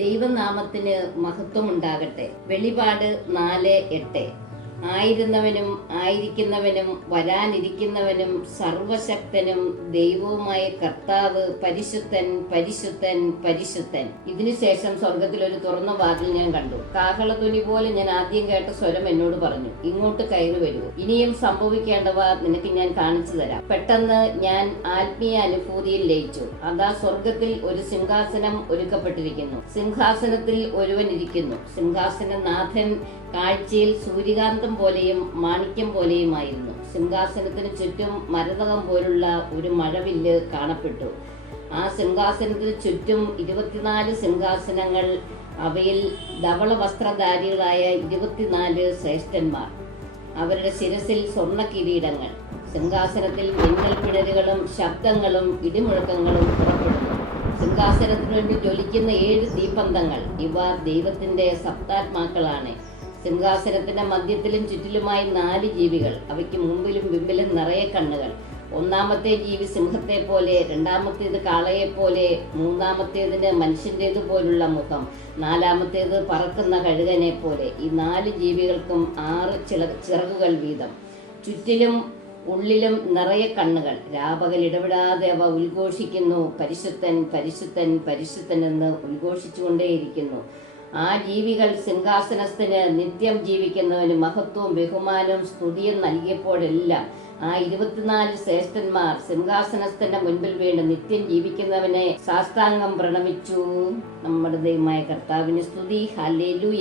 ദൈവനാമത്തിന് മഹത്വമുണ്ടാകട്ടെ. വെളിപാട് 4:8. ആയിരുന്നവനും ആയിരിക്കുന്നവനും വരാനിരിക്കുന്നവനും സർവശക്തനും ദൈവവുമായ കർത്താവ് പരിശുദ്ധൻ പരിശുദ്ധൻ പരിശുദ്ധൻ. ഇതിനുശേഷം സ്വർഗത്തിൽ ഒരു തുറന്ന വാതിൽ ഞാൻ കണ്ടു. കാഹളധ്വനി പോലെ ഞാൻ ആദ്യം കേട്ട സ്വരം എന്നോട് പറഞ്ഞു, ഇങ്ങോട്ട് കയറി വരൂ, ഇനിയും സംഭവിക്കേണ്ടവ നിനക്ക് ഞാൻ കാണിച്ചു തരാം. പെട്ടെന്ന് ഞാൻ ആത്മീയ അനുഭൂതിയിൽ ലയിച്ചു. അതാ സ്വർഗത്തിൽ ഒരു സിംഹാസനം ഒരുക്കപ്പെട്ടിരിക്കുന്നു. സിംഹാസനത്തിൽ ഒരുവൻ ഇരിക്കുന്നു. സിംഹാസനനാഥൻ കാഴ്ചയിൽ സൂര്യകാന്തം പോലെയും മാണിക്യം പോലെയുമായിരുന്നു. സിംഹാസനത്തിന് ചുറ്റും മരതകം പോലുള്ള ഒരു മഴവില്ല് കാണപ്പെട്ടു. ആ സിംഹാസനത്തിന് ചുറ്റും 24 സിംഹാസനങ്ങൾ, അവയിൽ ധവള വസ്ത്രധാരികളായ 24 ശ്രേഷ്ഠന്മാർ. അവരുടെ ശിരസിൽ സ്വർണ്ണ കിരീടങ്ങൾ. സിംഹാസനത്തിൽ മിന്നൽ പിണരുകളും ശബ്ദങ്ങളും ഇടിമുഴക്കങ്ങളും പുറപ്പെടുന്നു. സിംഹാസനത്തിനു വേണ്ടി ജ്വലിക്കുന്ന 7 ദീപന്തങ്ങൾ. ഇവ ദൈവത്തിന്റെ സപ്താത്മാക്കളാണ്. സിംഹാസനത്തിന്റെ മധ്യത്തിലും ചുറ്റിലുമായി 4 ജീവികൾ. അവയ്ക്ക് മുമ്പിലും പിമ്പിലും നിറയെ കണ്ണുകൾ. ഒന്നാമത്തെ ജീവി സിംഹത്തെ പോലെ, രണ്ടാമത്തേത് കാളയെ പോലെ, മൂന്നാമത്തേതിന് മനുഷ്യന്റേതുപോലുള്ള മുഖം, നാലാമത്തേത് പറക്കുന്ന കഴുകനെ പോലെ. ഈ 4 ജീവികൾക്കും 6 ചിറകുകൾ വീതം. ചുറ്റിലും ഉള്ളിലും നിറയെ കണ്ണുകൾ. രാപകൽ ഇടപെടാതെ അവ ഉദ്ഘോഷിക്കുന്നു, പരിശുദ്ധൻ പരിശുദ്ധൻ പരിശുദ്ധൻ എന്ന് ഉദ്ഘോഷിച്ചുകൊണ്ടേയിരിക്കുന്നു. ആ ജീവികൾ സിംഹാസനസ്ഥന് നിത്യം ജീവിക്കുന്നവന് മഹത്വവും ബഹുമാനവും സ്തുതിയും നൽകിയപ്പോഴെല്ലാം ആ 24 ശ്രേഷ്ഠന്മാർ സിംഹാസനസ്ഥന്റെ മുൻപിൽ വീണ് നിത്യം ജീവിക്കുന്നവനെ സാഷ്ടാംഗം പ്രണമിച്ചു. നമ്മുടെ ദൈവമായ കർത്താവിന് സ്തുതി. ഹല്ലേലൂയ.